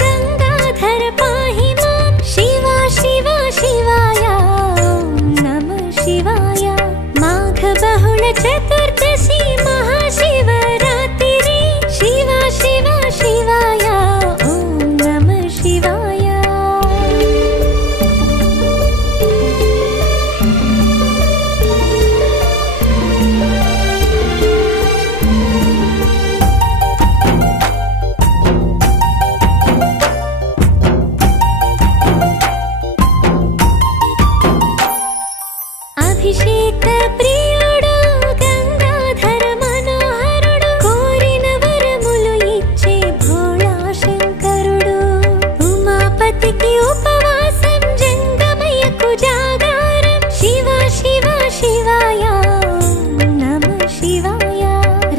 गंगाधर पाहि मां शिवा शिवा शिवाय नमः शिवाय माघ बहुल चतुर्दशी महाशिवरात्रि शिवा शिवा शिवाय नमः शिवाय अभिषेक प्रियुडु गंगाधर मनोहरुडु कोरिन वरमुलु इच्चे भोळा शंकरुडु उमापतिकी उपवासं जंगमय्यकु जागारं शिवा शिवा शिवाय नमः शिवाय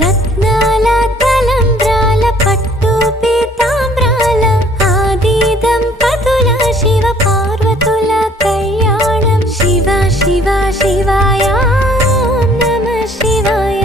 रत्नाल तलंब्राल पट्टु पीतांब्राल आदि దంపతుల शिव पार्वतुल कल्याणं शिवा शिवा शिवाय नमः शिवाय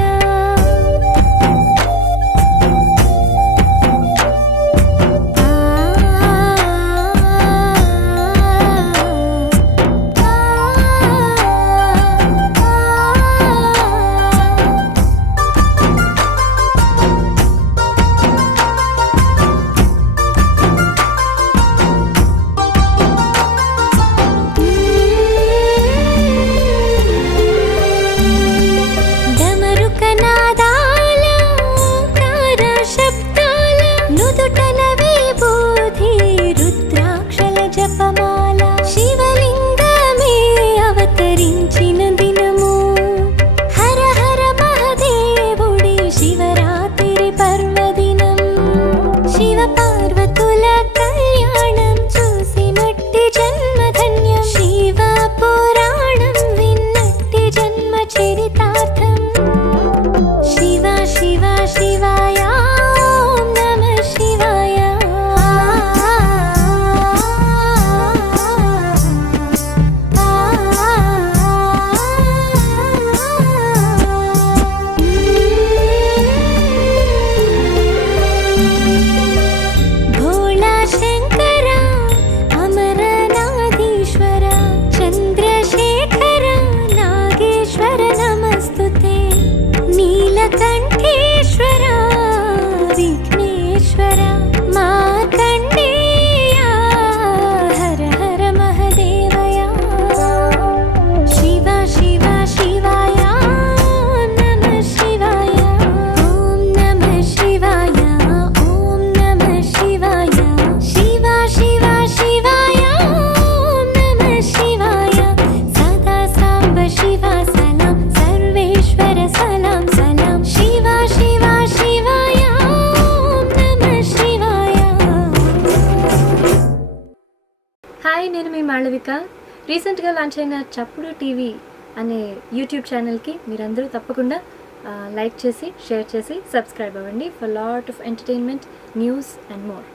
డమరుకనాదాల ఓంకార శబ్దాల నుదుటల విభూతి రుద్రాక్షల జపమాల శివలింగమే అవతరించిన దినము హర హర మహదేవుడి శివరాత్రి పర్వదినం శివ పార్వతుల కళ్యాణం చూసి మట్టి జన్మధన్యం శివ పురాణం విన్నట్టి జన్మ చరితార్థం शिवा शिवा शिवाय नमः शिवाय भोला शंकर अमरनाथीश्वर चंद्रशेखर नागेश्वर नमस्तुते नीलकंठेश्वर विघ्नेश्वर मार्कंडेय हर हर महदेवय शिवा शिवा शिवाय नमः शिवाय ॐ नमः शिवाय ॐ नमः शिवाय शिवा शिवा शिवाय ॐ नमः शिवाय सदा सांब शिवा सलाम सर्वेश्वर सलाम सलाम शिवा शिवा शिवाय ॐ नमः शिवाय హాయ్, నేను మీ మాళవిక. రీసెంట్గా లాంచ్ అయిన చప్పుడు టీవీ అనే యూట్యూబ్ ఛానల్కి మీరందరూ తప్పకుండా లైక్ చేసి, షేర్ చేసి, సబ్స్క్రైబ్ అవ్వండి for lot of entertainment, news and more.